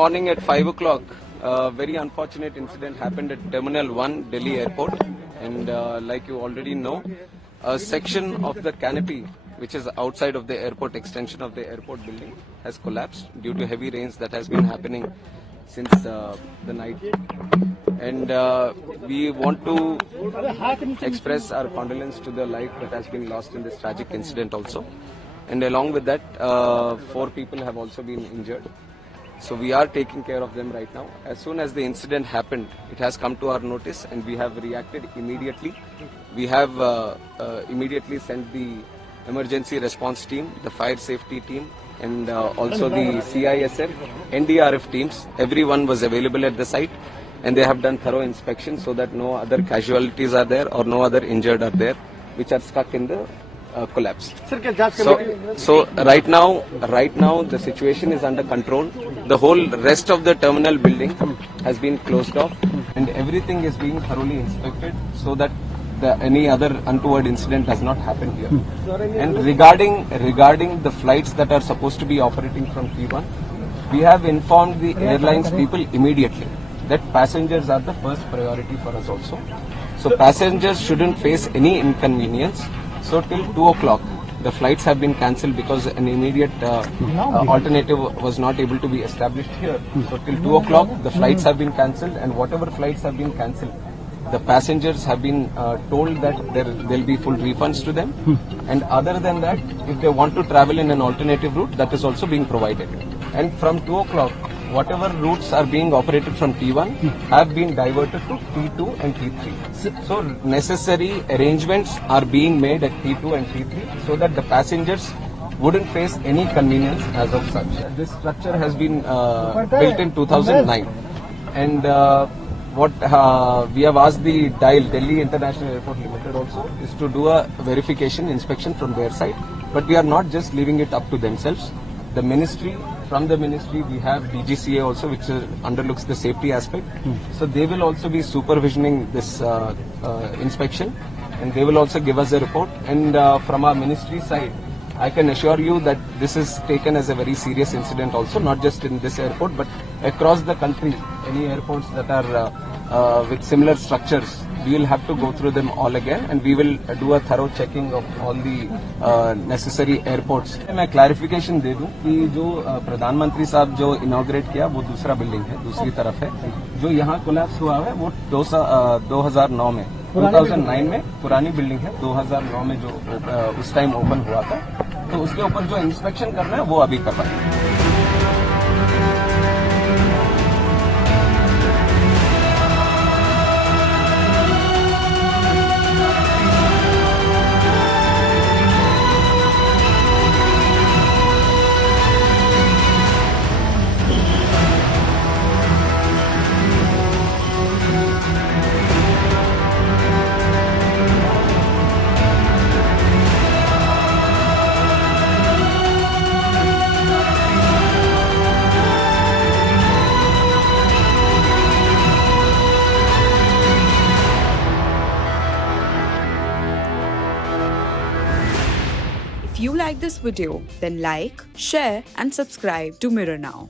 morning at 5 o'clock, a very unfortunate incident happened at Terminal 1, Delhi Airport. And like you already know, a section of the canopy, which is outside of the airport, extension of the airport building, has collapsed due to heavy rains that has been happening since the night. And we want to express our condolence to the life that has been lost in this tragic incident also. And along with that, 4 people have also been injured. So we are taking care of them right now. As soon as the incident happened, it has come to our notice and we have reacted immediately. We have immediately sent the emergency response team, the fire safety team, and also the CISF, NDRF teams. Everyone was available at the site and they have done thorough inspection so that no other casualties are there or no other injured are there which are stuck in the collapse. So right now the situation is under control. The whole rest of the terminal building has been closed off and everything is being thoroughly inspected so that any other untoward incident does not happen here. And regarding the flights that are supposed to be operating from T1, we have informed the airlines people immediately that passengers are the first priority for us also. So passengers shouldn't face any inconvenience. So till 2 o'clock, the flights have been cancelled because an immediate alternative was not able to be established here. So till 2 o'clock, the flights have been cancelled, and whatever flights have been cancelled, the passengers have been told that there will be full refunds to them. And other than that, if they want to travel in an alternative route, that is also being provided. And from 2 o'clock, whatever routes are being operated from T1 have been diverted to T2 and T3. So necessary arrangements are being made at T2 and T3 so that the passengers wouldn't face any convenience as of such. This structure has been built in 2009 and what we have asked the DIAL, Delhi International Airport Limited also, is to do a verification inspection from their side. But we are not just leaving it up to themselves. The ministry, from the ministry we have DGCA also, which underlooks the safety aspect. So they will also be supervisioning this inspection and they will also give us a report. And from our ministry side, I can assure you that this is taken as a very serious incident also, not just in this airport but across the country. Any airports that are with similar structures, we will have to go through them all again and we will do a thorough checking of all the necessary airports. मैं clarification दे दूं कि जो प्रधानमंत्री साहब जो inaugurate किया वो दूसरा बिल्डिंग है, दूसरी तरफ है. जो यहाँ कोलैप्स हुआ है वो 2009 में 2009 में पुरानी बिल्डिंग है. 2009 में जो उस टाइम ओपन हुआ था, तो उसके ऊपर जो इंस्पेक्शन करना है वो अभी कर रहा है. If you like this video, then like, share and subscribe to Mirror Now.